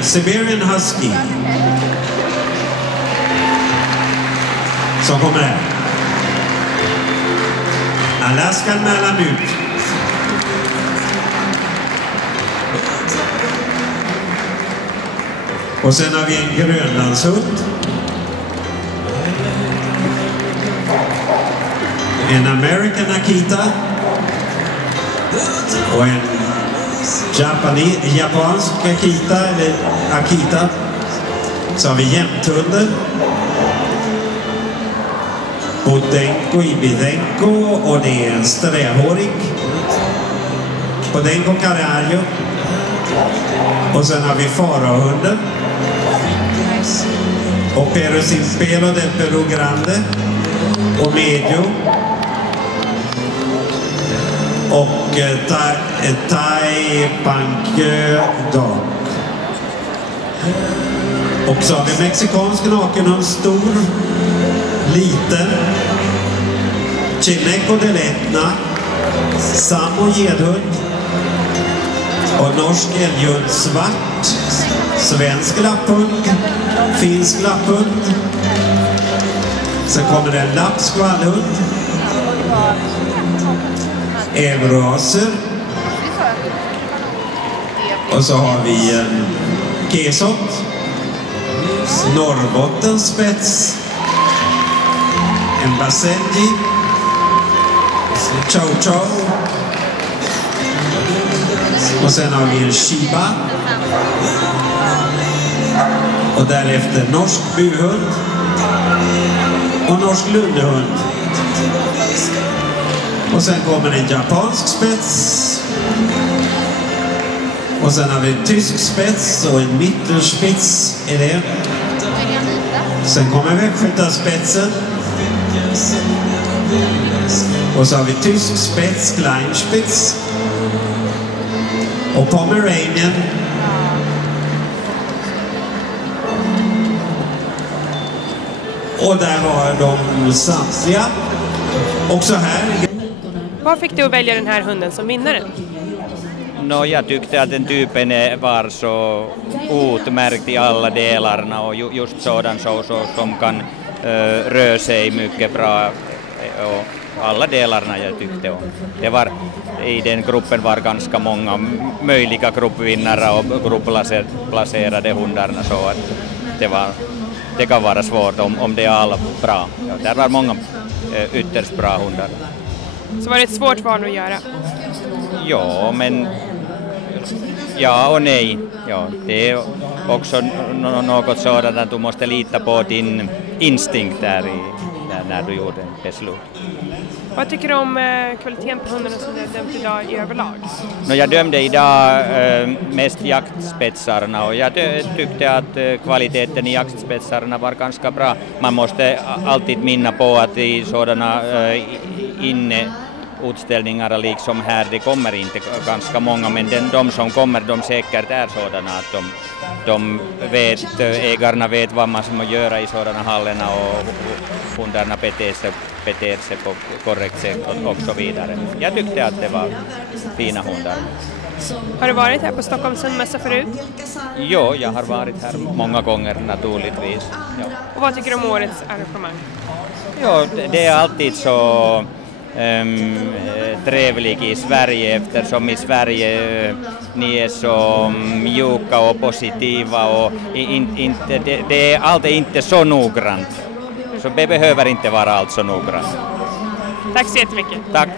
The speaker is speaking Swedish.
Siberian Husky. Som kommer här. Alaskan Malamute. Och sen har vi en grönlandshund. En American Akita. Och en japansk Akita, eller Akita. Så har vi jämthunden. Bodenko Ibidenko, och det är en strävhårig. Bodenko Carario. Och sen har vi faraohunden. Och Pero Simpelo del Perú Grande. Och Medio. Och Tai Pankö Dog. Och så har vi mexikansk nakenhund, stor, liten. Chileco del Etna. Samo gedhund. Och norsk älghund, svart. Svensk lapphund. Finsk lapphund. Sen kommer det en lappskvallhund. Euroraser. Och så har vi en Kesot. Norrbottenspets. En Basenji. Chow Chow. Och sen har vi en Shiba. Och därefter norsk buhund. Och norsk lundehund. Och sen kommer en japansk spets. Och sen har vi en tysk spets och en mittelspets är det. Sen kommer västgötaspetsen. Och så har vi tysk spets, Kleinspitz. Och Pomeranian. Och där var de samtliga. Och så här. Var fick du att välja den här hunden som vinnare? Jag tyckte att den typen var så utmärkt i alla delarna och just sådan som kan röra sig mycket bra och alla delarna jag tyckte om. Det var, i den gruppen var ganska många möjliga gruppvinnare och gruppplacerade hundarna, så att det kan vara svårt om det är alla bra. Ja, där var många ytterst bra hundar. Så var det ett svårt val att göra? Ja, men ja och nej. Ja, det är också något sådant att du måste lita på din instinkt när du gjorde beslut. Vad tycker du om kvaliteten på hundarna som du dömt idag i överlag? Jag dömde idag mest jaktspetsarna och jag tyckte att kvaliteten i jaktspetsarna var ganska bra. Man måste alltid minna på att i sådana utställningar liksom här, det kommer inte ganska många, men de som kommer, de säkert är sådana att de vet, ägarna vet vad man ska göra i sådana hallarna och hundarna beter sig på korrekt sätt och så vidare. Jag tyckte att det var fina hundar. Har du varit här på Stockholms hundmässa förut? Jo, jag har varit här många gånger naturligtvis. Ja. Och vad tycker du om årets arrangemang? Jo, det är alltid så trevligt i Sverige, eftersom i Sverige ni är så mjuka och positiva och allt är inte så noggrant. Så det behöver inte vara allt så noggrant. Tack så jättemycket. Tack.